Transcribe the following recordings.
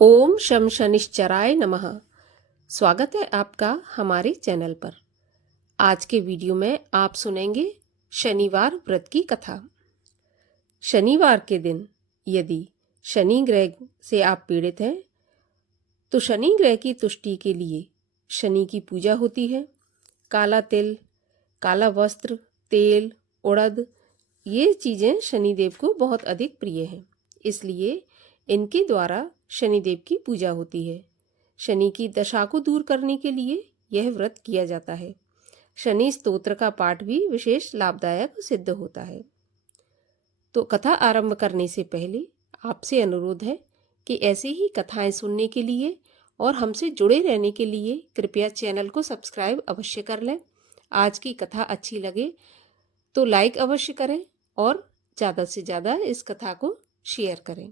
ओम शम शनिश्चराय नमः। स्वागत है आपका हमारे चैनल पर। आज के वीडियो में आप सुनेंगे शनिवार व्रत की कथा। शनिवार के दिन यदि शनि ग्रह से आप पीड़ित हैं तो शनि ग्रह की तुष्टि के लिए शनि की पूजा होती है। काला तिल, काला वस्त्र, तेल, उड़द ये चीज़ें शनिदेव को बहुत अधिक प्रिय हैं, इसलिए इनके द्वारा शनिदेव की पूजा होती है। शनि की दशा को दूर करने के लिए यह व्रत किया जाता है। शनि स्तोत्र का पाठ भी विशेष लाभदायक सिद्ध होता है। तो कथा आरंभ करने से पहले आपसे अनुरोध है कि ऐसे ही कथाएं सुनने के लिए और हमसे जुड़े रहने के लिए कृपया चैनल को सब्सक्राइब अवश्य कर लें। आज की कथा अच्छी लगे तो लाइक अवश्य करें और ज़्यादा से ज़्यादा इस कथा को शेयर करें।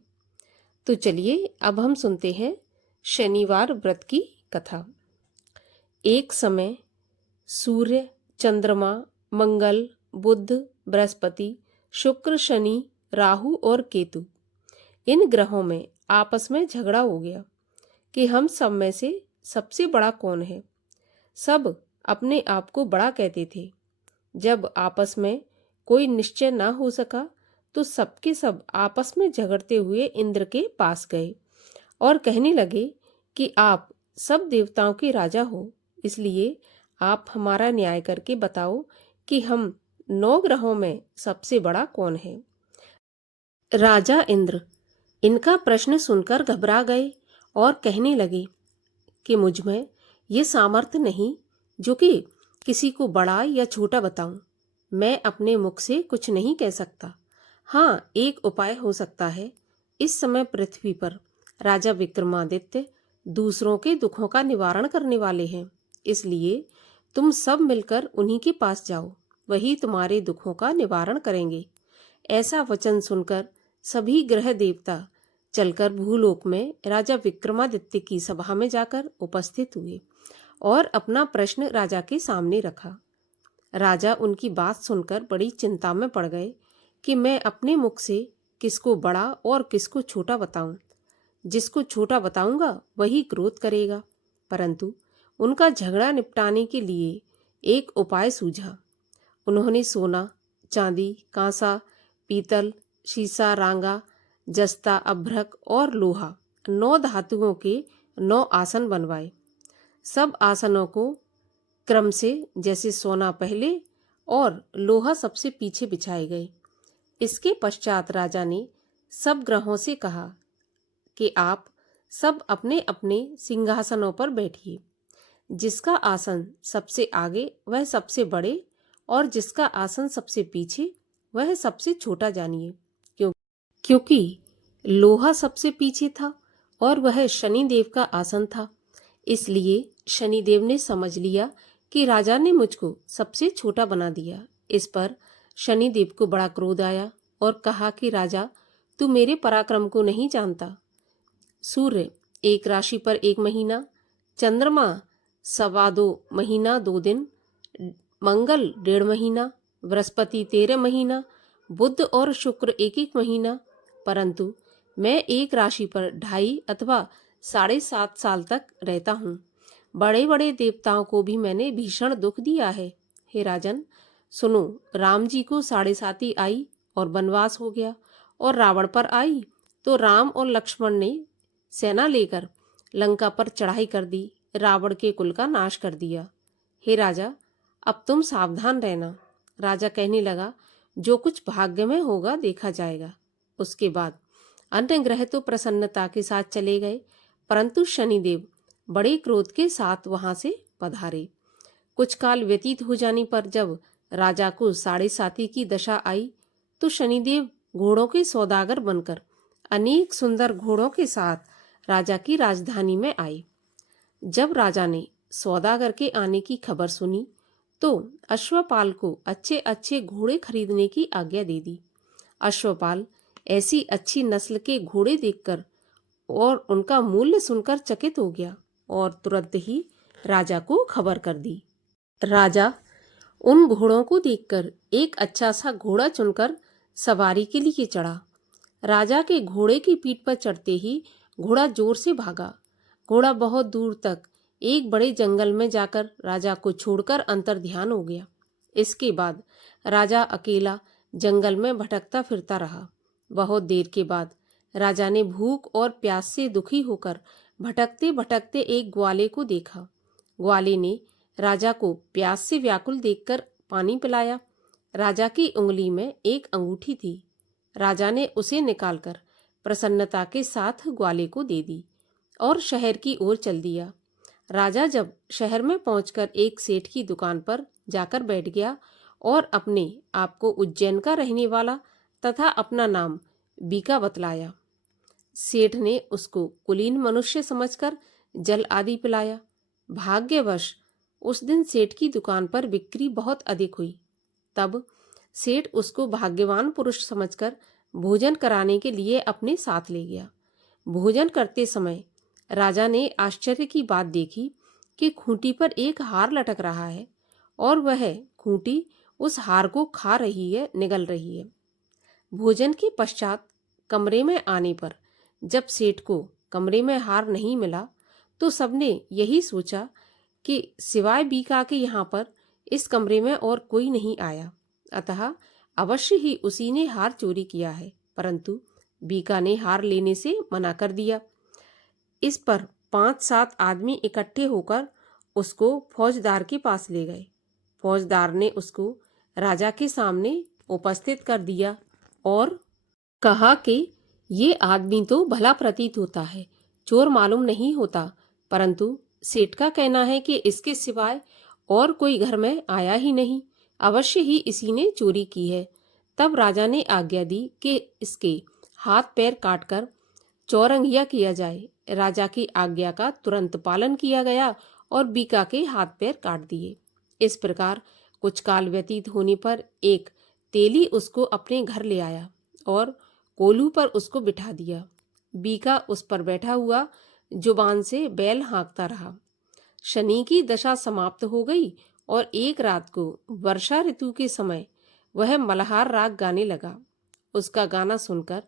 तो चलिए अब हम सुनते हैं शनिवार व्रत की कथा। एक समय सूर्य, चंद्रमा, मंगल, बुध, बृहस्पति, शुक्र, शनि, राहु और केतु इन ग्रहों में आपस में झगड़ा हो गया कि हम सब में से सबसे बड़ा कौन है। सब अपने आप को बड़ा कहते थे। जब आपस में कोई निश्चय न हो सका तो सबके सब आपस में झगड़ते हुए इंद्र के पास गए और कहने लगे कि आप सब देवताओं के राजा हो, इसलिए आप हमारा न्याय करके बताओ कि हम 9 ग्रहों में सबसे बड़ा कौन है। राजा इंद्र इनका प्रश्न सुनकर घबरा गए और कहने लगे कि मुझ में ये सामर्थ्य नहीं जो कि किसी को बड़ा या छोटा बताऊं। मैं अपने मुख से कुछ नहीं कह सकता। हाँ, एक उपाय हो सकता है। इस समय पृथ्वी पर राजा विक्रमादित्य दूसरों के दुखों का निवारण करने वाले हैं, इसलिए तुम सब मिलकर उन्हीं के पास जाओ, वही तुम्हारे दुखों का निवारण करेंगे। ऐसा वचन सुनकर सभी ग्रह देवता चलकर भूलोक में राजा विक्रमादित्य की सभा में जाकर उपस्थित हुए और अपना प्रश्न राजा के सामने रखा। राजा उनकी बात सुनकर बड़ी चिंता में पड़ गए कि मैं अपने मुख से किसको बड़ा और किसको छोटा बताऊं। जिसको छोटा बताऊंगा वही क्रोध करेगा। परंतु उनका झगड़ा निपटाने के लिए एक उपाय सूझा। उन्होंने सोना, चांदी, कांसा, पीतल, शीशा, रांगा, जस्ता, अभ्रक और लोहा 9 धातुओं के 9 आसन बनवाए। सब आसनों को क्रम से, जैसे सोना पहले और लोहा सबसे पीछे बिछाए गए। इसके पश्चात राजा ने सब ग्रहों से कहा कि आप सब अपने अपने सिंहासनों पर बैठिए। जिसका आसन सबसे आगे वह सबसे बड़े और जिसका आसन सबसे पीछे वह सबसे छोटा जानिए। क्योंकि लोहा सबसे पीछे था और वह शनिदेव का आसन था, इसलिए शनिदेव ने समझ लिया कि राजा ने मुझको सबसे छोटा बना दिया। इस पर शनिदेव को बड़ा क्रोध आया और कहा कि राजा, तू मेरे पराक्रम को नहीं जानता। सूर्य 1 राशि पर 1 महीना, चंद्रमा 2.25 महीना 2 दिन, मंगल 1.5 महीना, बृहस्पति 13 महीना, बुध और शुक्र 1-1 महीना, परंतु मैं 1 राशि पर 2.5 अथवा 7.5 साल तक रहता हूँ। बड़े बड़े देवताओं को भी मैंने भीषण दुख दिया है। हे राजन, सुनो, राम जी को 7.5 आई और वनवास हो गया, और रावण पर आई तो राम और लक्ष्मण ने सेना लेकर लंका पर चढ़ाई कर दी, रावण के कुल का नाश कर दिया। हे राजा, अब तुम सावधान रहना। राजा कहने लगा, जो कुछ भाग्य में होगा देखा जाएगा। उसके बाद अन्य ग्रह तो प्रसन्नता के साथ चले गए, परंतु शनिदेव बड़े क्रोध के साथ वहां से पधारे। कुछ काल व्यतीत हो जाने पर जब राजा को 7.5 की दशा आई तो शनिदेव घोड़ों के सौदागर बनकर अनेक सुंदर घोड़ों के साथ राजा की राजधानी में आए। जब राजा ने सौदागर के आने की खबर सुनी तो अश्वपाल को अच्छे अच्छे घोड़े खरीदने की आज्ञा दे दी। अश्वपाल ऐसी अच्छी नस्ल के घोड़े देखकर और उनका मूल्य सुनकर चकित हो गया और तुरंत ही राजा को खबर कर दी। राजा उन घोड़ों को देखकर एक अच्छा सा घोड़ा चुनकर सवारी के लिए चढ़ा। राजा के घोड़े की पीठ पर चढ़ते ही घोड़ा जोर से भागा। घोड़ा बहुत दूर तक एक बड़े जंगल में जाकर राजा को छोड़कर अंतर्ध्यान हो गया। इसके बाद राजा अकेला जंगल में भटकता फिरता रहा। बहुत देर के बाद राजा ने भूख और प्यास से दुखी होकर भटकते भटकते एक ग्वाले को देखा। ग्वाले ने राजा को प्यास से व्याकुल देखकर पानी पिलाया। राजा की उंगली में एक अंगूठी थी। राजा ने उसे निकालकर प्रसन्नता के साथ ग्वाले को दे दी और शहर की ओर चल दिया। राजा जब शहर में पहुंचकर एक सेठ की दुकान पर जाकर बैठ गया और अपने आप को उज्जैन का रहने वाला तथा अपना नाम बीका बतलाया। सेठ ने उसको कुलीन मनुष्य समझकर जल आदि पिलाया। भाग्यवश उस दिन सेठ की दुकान पर बिक्री बहुत अधिक हुई। तब सेठ उसको भाग्यवान पुरुष समझकर भोजन कराने के लिए अपने साथ ले गया। भोजन करते समय राजा ने आश्चर्य की बात देखी कि खूंटी पर एक हार लटक रहा है और वह खूंटी उस हार को खा रही है, निगल रही है। भोजन के पश्चात कमरे में आने पर जब सेठ को कमरे में हार नहीं मिला तो सबने यही सोचा कि सिवाय बीका के यहाँ पर इस कमरे में और कोई नहीं आया, अतः अवश्य ही उसी ने हार चोरी किया है। परंतु बीका ने हार लेने से मना कर दिया। इस पर 5-7 आदमी इकट्ठे होकर उसको फौजदार के पास ले गए। फौजदार ने उसको राजा के सामने उपस्थित कर दिया और कहा कि ये आदमी तो भला प्रतीत होता है, चोर मालूम नहीं होता, परंतु सेठ का कहना है कि इसके सिवाय और कोई घर में आया ही नहीं, अवश्य ही इसी ने चोरी की है। तब राजा ने आज्ञा दी कि इसके हाथ पैर काटकर चौरंगिया किया जाए। राजा की आज्ञा का तुरंत पालन किया गया और बीका के हाथ पैर काट दिए। इस प्रकार कुछ काल व्यतीत होने पर एक तेली उसको अपने घर ले आया और कोल्हू पर उसको बिठा दिया। बीका उस पर बैठा हुआ जुबान से बैल हाँकता रहा। शनि की दशा समाप्त हो गई और एक रात को वर्षा ऋतु के समय वह मल्हार राग गाने लगा। उसका गाना सुनकर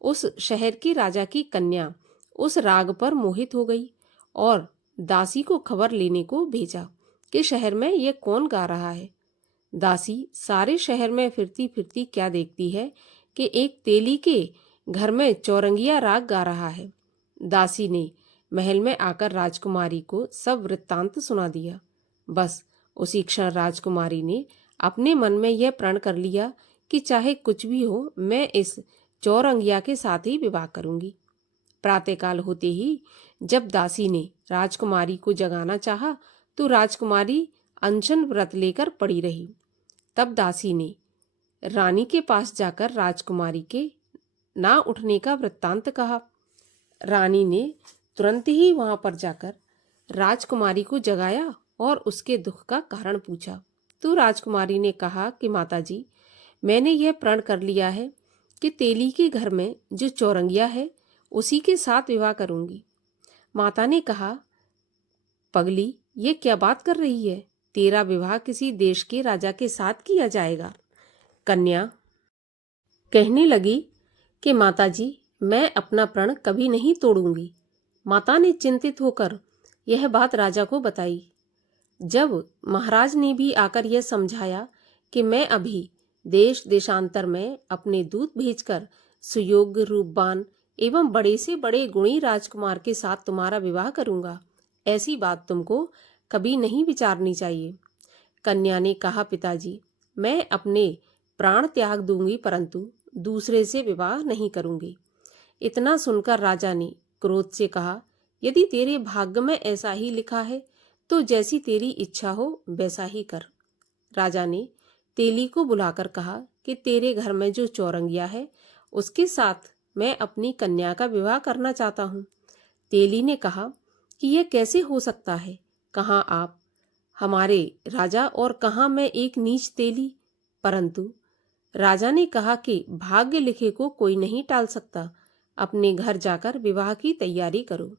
उस शहर के राजा की कन्या उस राग पर मोहित हो गई और दासी को खबर लेने को भेजा कि शहर में यह कौन गा रहा है। दासी सारे शहर में फिरती फिरती क्या देखती है कि एक तेली के घर में चौरंगिया राग गा रहा है। दासी ने महल में आकर राजकुमारी को सब वृत्तांत सुना दिया। बस उसी क्षण राजकुमारी ने अपने मन में यह प्रण कर लिया कि चाहे कुछ भी हो, मैं इस चौरंगिया के साथ ही विवाह करूंगी। प्रातःकाल होते ही जब दासी ने राजकुमारी को जगाना चाहा तो राजकुमारी अनशन व्रत लेकर पड़ी रही। तब दासी ने रानी के पास जाकर राजकुमारी के ना उठने का वृत्तांत कहा। रानी ने तुरंत ही वहां पर जाकर राजकुमारी को जगाया और उसके दुख का कारण पूछा। तो राजकुमारी ने कहा कि माताजी, मैंने यह प्रण कर लिया है कि तेली के घर में जो चौरंगिया है उसी के साथ विवाह करूंगी। माता ने कहा, पगली, ये क्या बात कर रही है? तेरा विवाह किसी देश के राजा के साथ किया जाएगा। कन्या कहने लगी कि माताजी, मैं अपना प्रण कभी नहीं तोड़ूंगी। माता ने चिंतित होकर यह बात राजा को बताई। जब महाराज ने भी आकर यह समझाया कि मैं अभी देश देशांतर में अपने दूत भेजकर सुयोग्य, रूपवान एवं बड़े से बड़े गुणी राजकुमार के साथ तुम्हारा विवाह करूंगा, ऐसी बात तुमको कभी नहीं विचारनी चाहिए। कन्या ने कहा, पिताजी, मैं अपने प्राण त्याग दूंगी परंतु दूसरे से विवाह नहीं करूंगी। इतना सुनकर राजा ने क्रोध से कहा, यदि तेरे भाग्य में ऐसा ही लिखा है तो जैसी तेरी इच्छा हो वैसा ही कर। राजा ने तेली को बुलाकर कहा कि तेरे घर में जो चौरंगिया है उसके साथ मैं अपनी कन्या का विवाह करना चाहता हूँ। तेली ने कहा कि यह कैसे हो सकता है? कहाँ आप हमारे राजा और कहाँ मैं एक नीच तेली? परंतु राजा ने कहा कि भाग्य लिखे को कोई नहीं टाल सकता, अपने घर जाकर विवाह की तैयारी करो।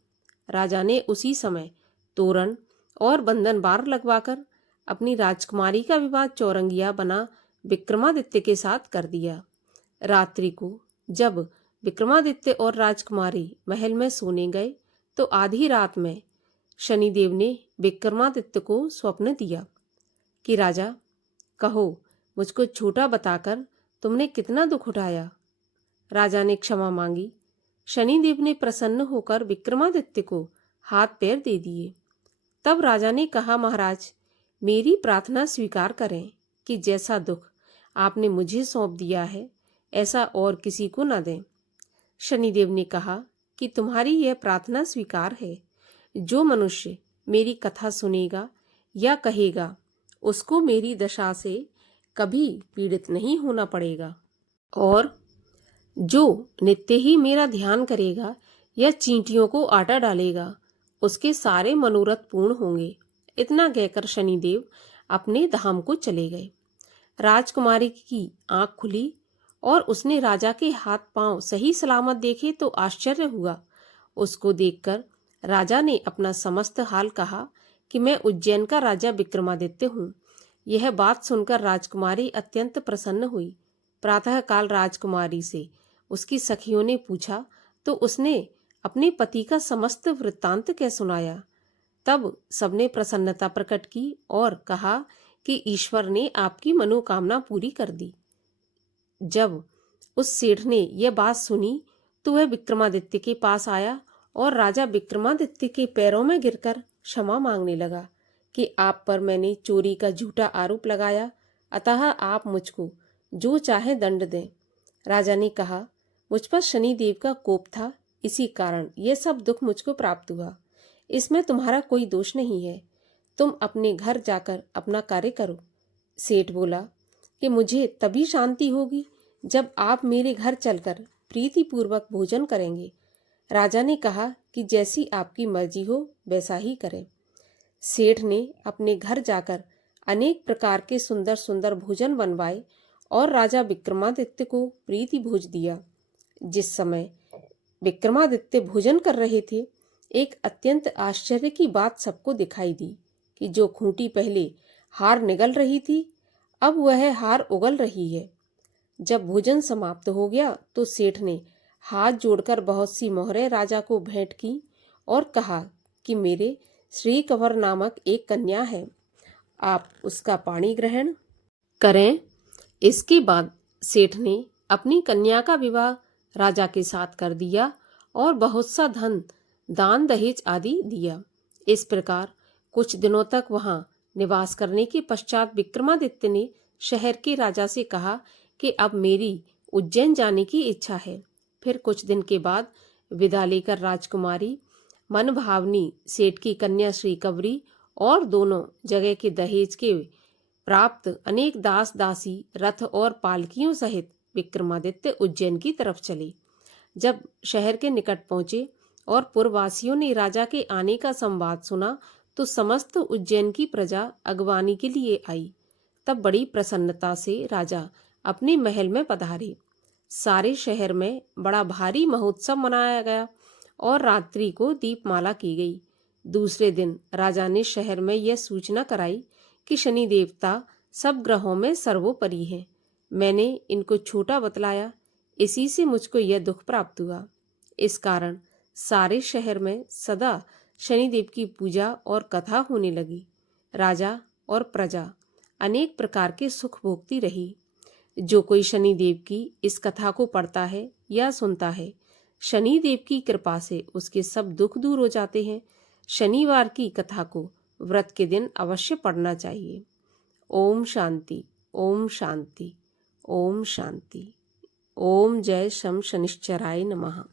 राजा ने उसी समय तोरण और बंधन बार लगवाकर अपनी राजकुमारी का विवाह चौरंगिया बना विक्रमादित्य के साथ कर दिया। रात्रि को जब विक्रमादित्य और राजकुमारी महल में सोने गए तो आधी रात में शनिदेव ने विक्रमादित्य को स्वप्न दिया कि राजा, कहो, मुझको छोटा बताकर तुमने कितना दुख उठाया। राजा ने क्षमा मांगी। शनिदेव ने प्रसन्न होकर विक्रमादित्य को हाथ पैर दे दिए। तब राजा ने कहा, महाराज, मेरी प्रार्थना स्वीकार करें कि जैसा दुख आपने मुझे सौंप दिया है ऐसा और किसी को न दें। शनिदेव ने कहा कि तुम्हारी यह प्रार्थना स्वीकार है। जो मनुष्य मेरी कथा सुनेगा या कहेगा उसको मेरी दशा से कभी पीड़ित नहीं होना पड़ेगा, और जो नित्य ही मेरा ध्यान करेगा या चींटियों को आटा डालेगा उसके सारे मनोरथ पूर्ण होंगे। इतना कहकर शनिदेव अपने धाम को चले गए। राजकुमारी की आंख खुली और उसने राजा के हाथ पांव सही सलामत देखे तो आश्चर्य हुआ। उसको देखकर राजा ने अपना समस्त हाल कहा कि मैं उज्जैन का राजा विक्रमादित्य हूँ। यह बात सुनकर राजकुमारी अत्यंत प्रसन्न हुई। प्रातःकाल राजकुमारी से उसकी सखियों ने पूछा तो उसने अपने पति का समस्त वृत्तांत कह सुनाया। तब सबने प्रसन्नता प्रकट की और कहा कि ईश्वर ने आपकी मनोकामना पूरी कर दी। जब उस सेठ ने यह बात सुनी तो वह विक्रमादित्य के पास आया और राजा विक्रमादित्य के पैरों में गिरकर क्षमा मांगने लगा कि आप पर मैंने चोरी का झूठा आरोप लगाया, अतः आप मुझको जो चाहे दंड दें। राजा ने कहा, मुझ पर शनिदेव का कोप था, इसी कारण यह सब दुख मुझको प्राप्त हुआ। इसमें तुम्हारा कोई दोष नहीं है। तुम अपने घर जाकर अपना कार्य करो। सेठ बोला कि मुझे तभी शांति होगी जब आप मेरे घर चलकर प्रीतिपूर्वक भोजन करेंगे। राजा ने कहा कि जैसी आपकी मर्जी हो वैसा ही करें। सेठ ने अपने घर जाकर अनेक प्रकार के सुंदर सुंदर भोजन बनवाए और राजा विक्रमादित्य को प्रीति भोज दिया। जिस समय विक्रमादित्य भोजन कर रहे थे, एक अत्यंत आश्चर्य की बात सबको दिखाई दी कि जो खूंटी पहले हार निगल रही थी, अब वह हार उगल रही है। जब भोजन समाप्त हो गया तो सेठ ने हाथ जोड़कर बहुत सी मोहरें राजा को भेंट की और कहा कि मेरे श्री कंवर नामक एक कन्या है, आप उसका पाणी ग्रहण करें। इसके बाद सेठ ने अपनी कन्या का विवाह राजा के साथ कर दिया और बहुत सा धन, दान दहेज आदि दिया। इस प्रकार कुछ दिनों तक वहां निवास करने के पश्चात विक्रमादित्य ने शहर के राजा से कहा कि अब मेरी उज्जैन जाने की इच्छा है। फिर कुछ दिन के बाद विदा लेकर राजकुमारी मनभावनी सेठ की कन्या श्री कंवरी और दोनों जगह के दहेज के प्राप्त अनेक दास दासी, रथ और पालकियों सहित विक्रमादित्य उज्जैन की तरफ चले। जब शहर के निकट पहुंचे और पुरवासियों ने राजा के आने का संवाद सुना तो समस्त उज्जैन की प्रजा अगवानी के लिए आई। तब बड़ी प्रसन्नता से राजा अपने महल में पधारे। सारे शहर में बड़ा भारी महोत्सव मनाया गया और रात्रि को दीपमाला की गई। दूसरे दिन राजा ने शहर में यह सूचना कराई कि शनि देवता सब ग्रहों में सर्वोपरि है। मैंने इनको छोटा बतलाया, इसी से मुझको यह दुख प्राप्त हुआ। इस कारण सारे शहर में सदा शनिदेव की पूजा और कथा होने लगी। राजा और प्रजा अनेक प्रकार के सुख भोगती रही। जो कोई शनिदेव की इस कथा को पढ़ता है या सुनता है, शनिदेव की कृपा से उसके सब दुख दूर हो जाते हैं। शनिवार की कथा को व्रत के दिन अवश्य पढ़ना चाहिए। ओम शांति, ओम शांति, ओम शांति। ओम जय शम शनिश्चराय नमः।